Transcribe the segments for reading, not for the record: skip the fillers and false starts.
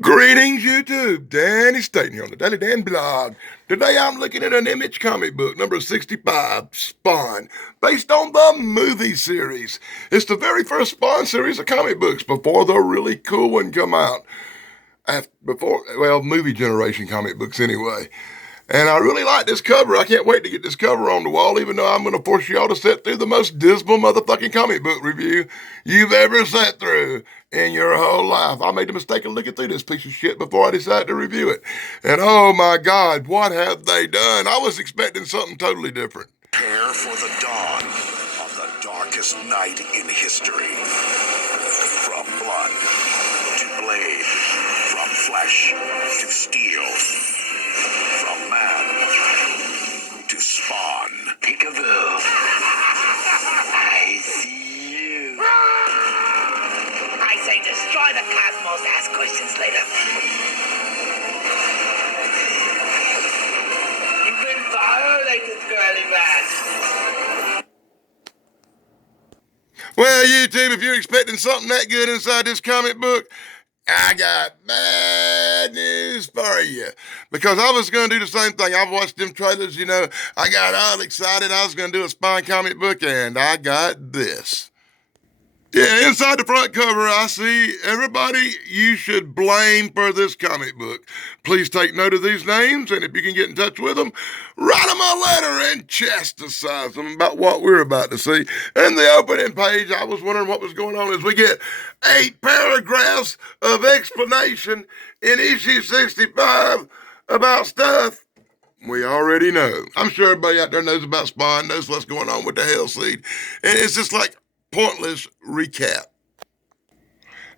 Greetings, YouTube. Danny Staten here on the Daily Dan blog. Today I'm looking at an Image comic book, number 65, Spawn, based on the movie series. It's the very first Spawn series of comic books before the really cool one come out. Movie generation comic books anyway. And I really like this cover. I can't wait to get this cover on the wall, even though I'm going to force y'all to sit through the most dismal motherfucking comic book review you've ever sat through in your whole life. I made the mistake of looking through this piece of shit before I decided to review it. And oh my God, what have they done? I was expecting something totally different. Prepare for the dawn of the darkest night in history. From blood to blade, from flesh to steel, from man to spawn. Peekaboo. I see you. I say destroy the cosmos, ask questions later. You've been violated, girly rat. Well, YouTube, if you're expecting something that good inside this comic book, I got bad news for you. Because I was going to do the same thing. I've watched them trailers, I got all excited. I was going to do a Spawn comic book, and I got this. Yeah, inside the front cover, I see everybody you should blame for this comic book. Please take note of these names, and if you can get in touch with them, write them a letter and chastise them about what we're about to see. In the opening page, I was wondering what was going on as we get 8 paragraphs of explanation in issue 65 about stuff we already know. I'm sure everybody out there knows about Spawn, knows what's going on with the Hellseed, and it's just like pointless recap.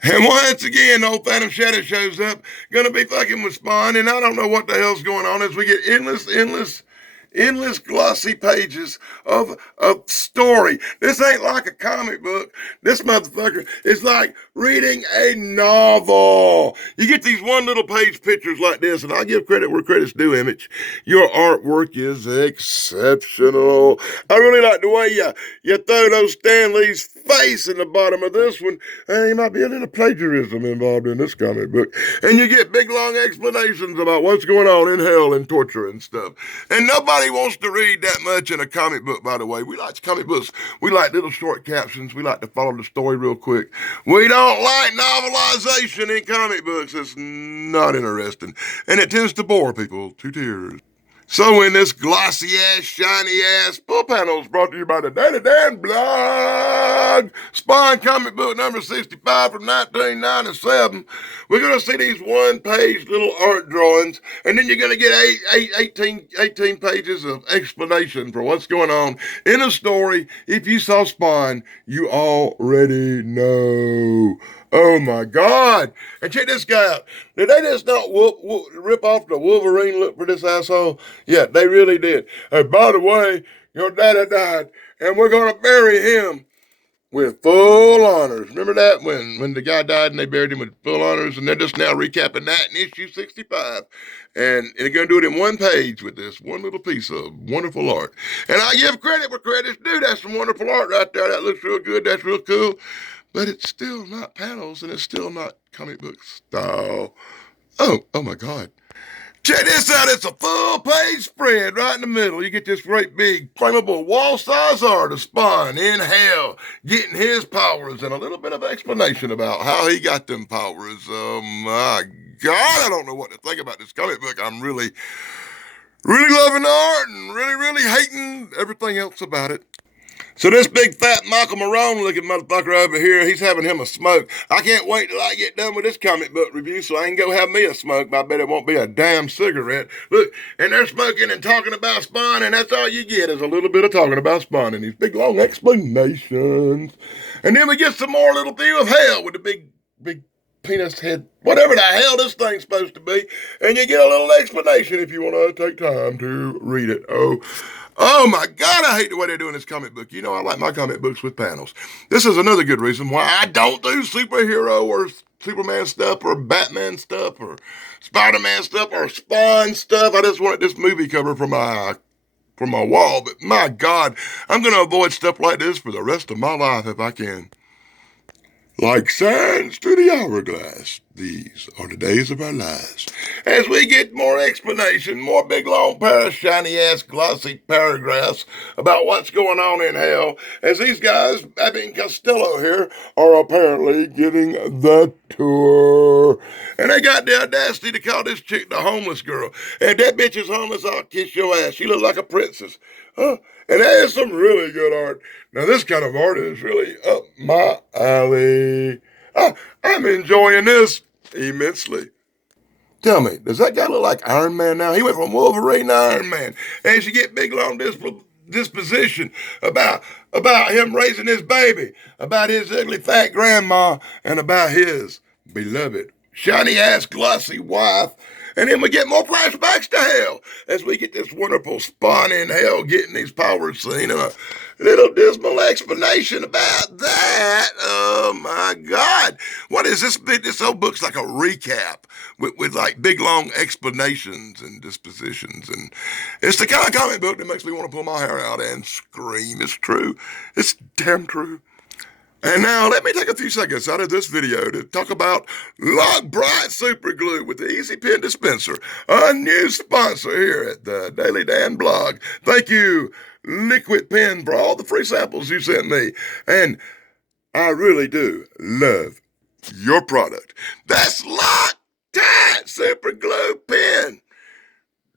And once again, old Phantom Shadow shows up, gonna be fucking with Spawn, and I don't know what the hell's going on as we get endless glossy pages of story. This ain't like a comic book. This motherfucker is like reading a novel. You get these one little page pictures like this, and I give credit where credit's due, Image. Your artwork is exceptional. I really like the way you throw those Stan Lee's face in the bottom of this one. There might be a little plagiarism involved in this comic book. And you get big, long explanations about what's going on in hell and torture and stuff. And nobody wants to read that much in a comic book, by the way. We like comic books. We like little short captions. We like to follow the story real quick. We don't like novelization in comic books. It's not interesting. And it tends to bore people to tears. So in this glossy-ass, shiny-ass full panel is brought to you by the Daily Dan blog, Spawn comic book number 65 from 1997. We're going to see these one-page little art drawings, and then you're going to get 18 pages of explanation for what's going on in a story. If you saw Spawn, you already know. Oh my God. And check this guy out. Did they just not rip off the Wolverine look for this asshole? Yeah, they really did. Hey, by the way, your daddy died, and we're going to bury him with full honors. Remember that when the guy died and they buried him with full honors, and they're just now recapping that in issue 65. And they're going to do it in one page with this one little piece of wonderful art. And I give credit where credit's due. That's some wonderful art right there. That looks real good. That's real cool. But it's still not panels, and it's still not comic book style. Oh my God. Check this out. It's a full-page spread right in the middle. You get this great big, flammable, wall-size art of Spawn in hell, getting his powers, and a little bit of explanation about how he got them powers. Oh, my God. I don't know what to think about this comic book. I'm really loving the art and really hating everything else about it. So this big fat Michael Marone looking motherfucker over here, he's having him a smoke. I can't wait till I get done with this comic book review so I can go have me a smoke, but I bet it won't be a damn cigarette. Look, and they're smoking and talking about Spawn, and that's all you get is a little bit of talking about Spawn and these big long explanations. And then we get some more little view of hell with the big penis head, whatever the hell this thing's supposed to be. And you get a little explanation if you want to take time to read it. Oh my God, I hate the way they're doing this comic book. I like my comic books with panels. This is another good reason why I don't do superhero or Superman stuff or Batman stuff or Spider-Man stuff or Spawn stuff. I just wanted this movie cover for my wall. But my God, I'm going to avoid stuff like this for the rest of my life if I can. Like sands to the hourglass. These are the days of our lives. As we get more explanation, more big, long, pair of shiny-ass, glossy paragraphs about what's going on in hell, as these guys, Abbott and Costello here, are apparently getting the tour. And they got the audacity to call this chick the homeless girl. And if that bitch is homeless, I'll kiss your ass. She looks like a princess. Huh? And that is some really good art. Now, this kind of art is really up my alley. I'm enjoying this immensely. Tell me, does that guy look like Iron Man now? He went from Wolverine to Iron Man. And as you get big, long disposition about him raising his baby, about his ugly fat grandma, and about his beloved shiny-ass glossy wife. And then we get more flashbacks to hell as we get this wonderful Spawn in hell getting these powers seen and a little dismal explanation about that. Oh my God. What is this? This whole book's like a recap with like big long explanations and dispositions. And it's the kind of comic book that makes me want to pull my hair out and scream. It's true. It's damn true. And now let me take a few seconds out of this video to talk about Lock Bright Super Glue with the Easy Pen Dispenser, a new sponsor here at the Daily Dan blog. Thank you, Liquid Pen, for all the free samples you sent me. And I really do love your product. That's Lock Tight Super Glue Pen.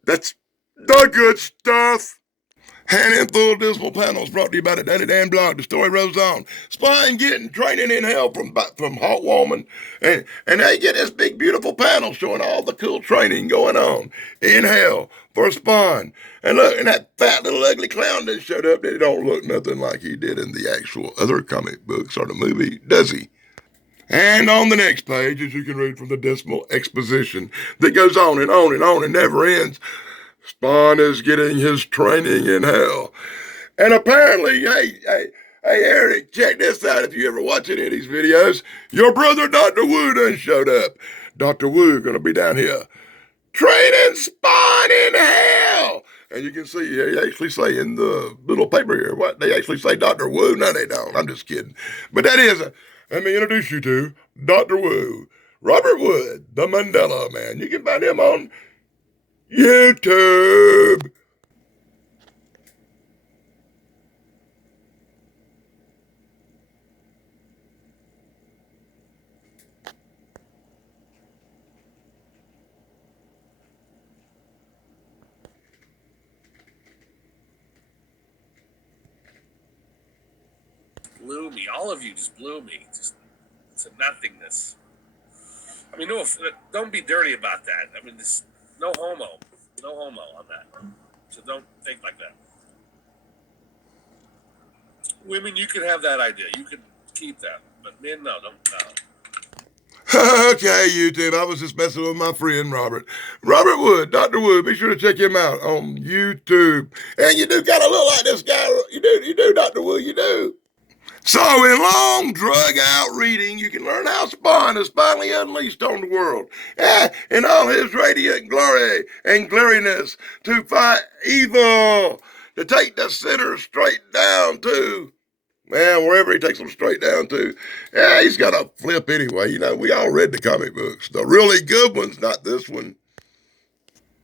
That's the good stuff. Hand in full dismal panels brought to you by the Daily Dan blog. The story rolls on. Spawn getting training in hell from Hot Woman. And they get this big, beautiful panel showing all the cool training going on in hell for Spawn. And look, and that fat little ugly clown that showed up, that don't look nothing like he did in the actual other comic books or the movie, does he? And on the next page, as you can read from the dismal exposition that goes on and on and on and never ends, Spawn is getting his training in hell. And apparently, hey, Eric, check this out if you ever watch any of these videos. Your brother, Dr. Wu, done showed up. Dr. Wu gonna be down here training Spawn in hell. And you can see, they actually say in the little paper here, what? They actually say Dr. Wu? No, they don't. I'm just kidding. But that is, let me introduce you to Dr. Wu. Robert Wood, the Mandela Man. You can find him on YouTube. Blew me. All of you just blew me. Just to nothingness. I mean, no, don't be dirty about that. I mean, this no homo on that. So don't think like that. Women, you can have that idea. You can keep that, but men, no, don't. No. Okay, YouTube, I was just messing with my friend Robert. Robert Wood, Dr. Wood, be sure to check him out on YouTube. And you do kind of look like this guy. You do, Dr. Wood, you do. So in long, drug-out reading, you can learn how Spawn is finally unleashed on the world. In all his radiant glory and glariness to fight evil, to take the sinner straight down to, man, wherever he takes them straight down to. Yeah, he's got a flip anyway. You know, we all read the comic books. The really good ones, not this one.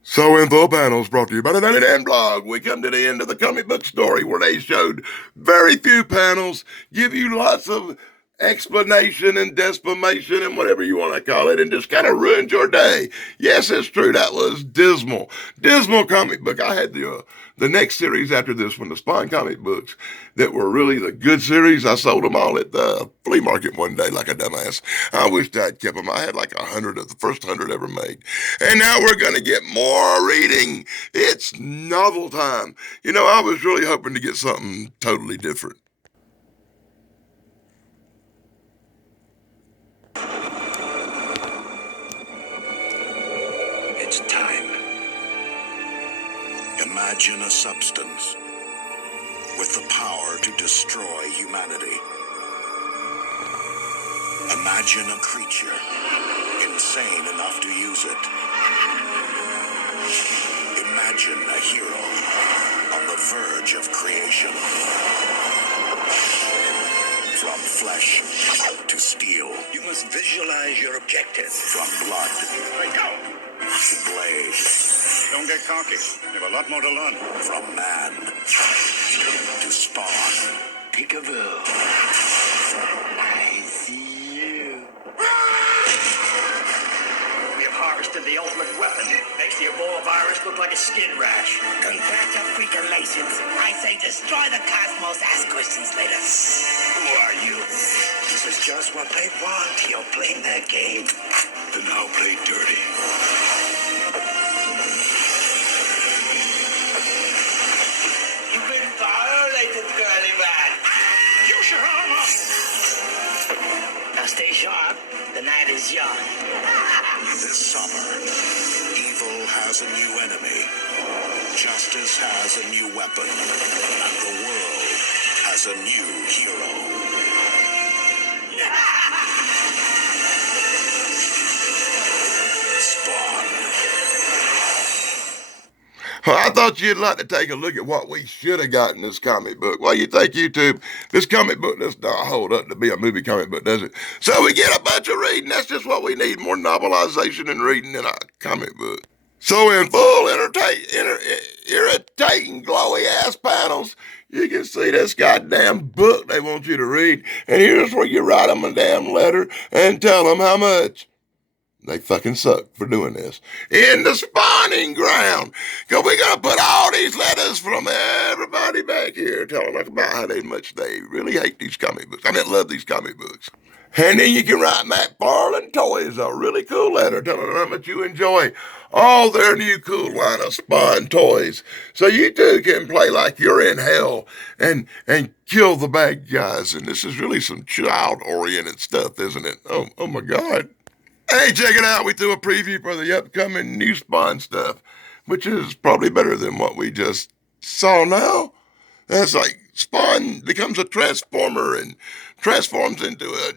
So Info Panels brought to you by the Daily Dan blog. We come to the end of the comic book story where they showed very few panels, give you lots of explanation and desplomation and whatever you want to call it, and just kind of ruined your day. Yes, it's true. That was dismal. Dismal comic book. I had the next series after this one, the Spawn comic books that were really the good series. I sold them all at the flea market one day like a dumbass. I wished I'd kept them. I had like 100 of the first 100 ever made. And now we're going to get more reading. It's novel time. You know, I was really hoping to get something totally different. It's time. Imagine a substance with the power to destroy humanity. Imagine a creature insane enough to use it. Imagine a hero on the verge of creation. From flesh to steel. You must visualize your objective. From blood I don't. to blade. Don't get cocky. You have a lot more to learn. From man to spawn. Peekaboo. I see you. We have harvested the ultimate weapon. Makes the Ebola virus look like a skin rash. Congratulations. I say destroy the cosmos, ask questions later. Who are you? This is just what they want. You're playing their game. Then I'll play dirty. You've been violated, girly man. You should have. Now stay sharp. The night is young. This summer, evil has a new enemy. Justice has a new weapon. And the world has a new hero. Spawn. Well, I thought you'd like to take a look at what we should have got in this comic book. Well, you think, YouTube, this comic book does not hold up to be a movie comic book, does it? So we get a bunch of reading. That's just what we need, more novelization and reading in our comic book. So in full irritating, glowy-ass panels, you can see this goddamn book they want you to read. And here's where you write them a damn letter and tell them how much they fucking suck for doing this. In the spawning ground. Because we're going to put all these letters from everybody back here telling us about how much they really hate these comic books. Love these comic books. And then you can write McFarlane Toys a really cool letter telling them how much you enjoy all their new cool line of Spawn toys. So you too can play like you're in hell and kill the bad guys. And this is really some child-oriented stuff, isn't it? Oh my God. Hey, check it out. We threw a preview for the upcoming new Spawn stuff, which is probably better than what we just saw now. That's like Spawn becomes a transformer and transforms into a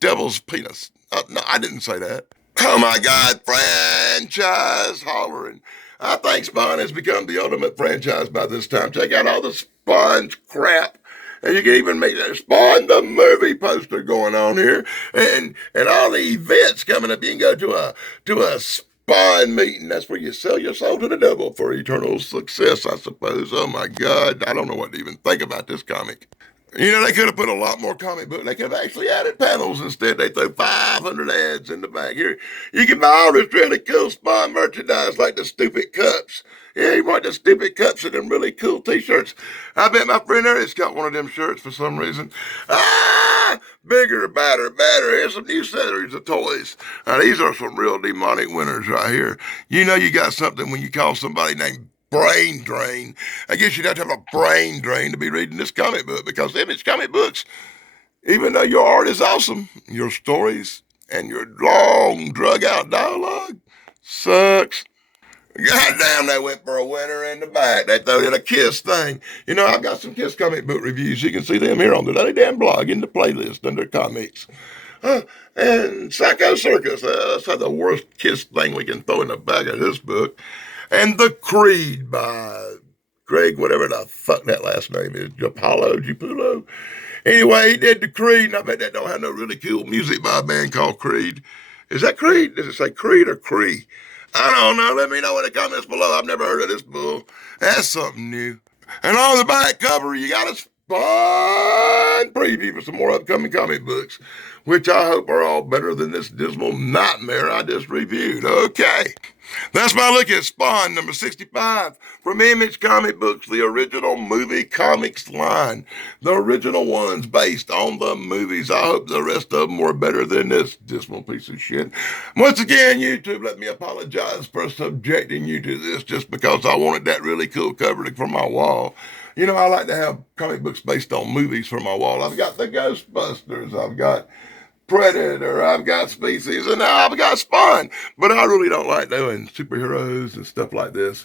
devil's penis. No, I didn't say that. Oh my God, franchise hollering. I think Spawn has become the ultimate franchise by this time. Check out all the Spawn crap. And you can even make that Spawn the movie poster going on here. And all the events coming up. You can go to a Spawn meeting. That's where you sell your soul to the devil for eternal success, I suppose. Oh my God. I don't know what to even think about this comic. You know, they could have put a lot more comic book. They could have actually added panels instead. They threw 500 ads in the back here. You can buy all this really cool Spawn merchandise like the stupid cups. Yeah, you want the stupid cups and them really cool t-shirts. I bet my friend Eric's got one of them shirts for some reason. Bigger, badder, better. Here's some new series of toys. Now, these are some real demonic winners right here. You know you got something when you call somebody named Brain Drain. I guess you'd have to have a brain drain to be reading this comic book, because Image Comic Books, even though your art is awesome, your stories and your long, drug-out dialogue sucks. Goddamn, they went for a winner in the back. They threw in a Kiss thing. You know, I've got some Kiss comic book reviews. You can see them here on the Daily Damn blog in the playlist under comics. And Psycho Circus. That's the worst Kiss thing we can throw in the back of this book. And The Creed by Greg, whatever the fuck that last name is, Gipulo. Anyway, he did The Creed, and I bet that don't have no really cool music by a band called Creed. Is that Creed? Does it say Creed or Cree? I don't know. Let me know in the comments below. I've never heard of this bull. That's something new. And on the back cover, you got a Spawn preview for some more upcoming comic books, which I hope are all better than this dismal nightmare I just reviewed. Okay. That's my look at Spawn number 65 from Image Comic Books, the original movie comics line. The original ones based on the movies. I hope the rest of them were better than this dismal piece of shit. Once again, YouTube, let me apologize for subjecting you to this just because I wanted that really cool cover for my wall. You know, I like to have comic books based on movies for my wall. I've got the Ghostbusters. I've got Predator, I've got Species, and now I've got Spawn. But I really don't like doing superheroes and stuff like this.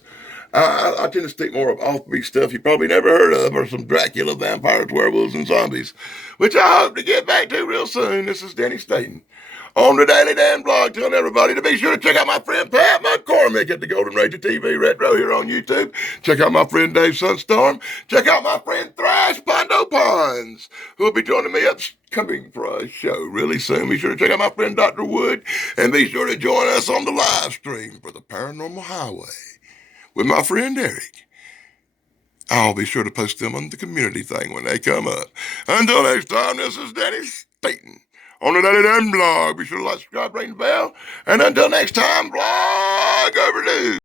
I tend to stick more of offbeat stuff you probably never heard of, or some Dracula, vampires, werewolves, and zombies, which I hope to get back to real soon. This is Danny Staten. on the Daily Dan blog, telling everybody to be sure to check out my friend Pat McCormick at the Golden Ranger TV Retro here on YouTube. Check out my friend Dave Sunstorm. Check out my friend Thrash Pondo Pons, who will be joining me upcoming for a show really soon. Be sure to check out my friend Dr. Wood, and be sure to join us on the live stream for the Paranormal Highway with my friend Eric. I'll be sure to post them on the community thing when they come up. Until next time, this is Danny Staten on the Daily Dan blog. Be sure to like, subscribe, ring the bell. And until next time, blog overdue.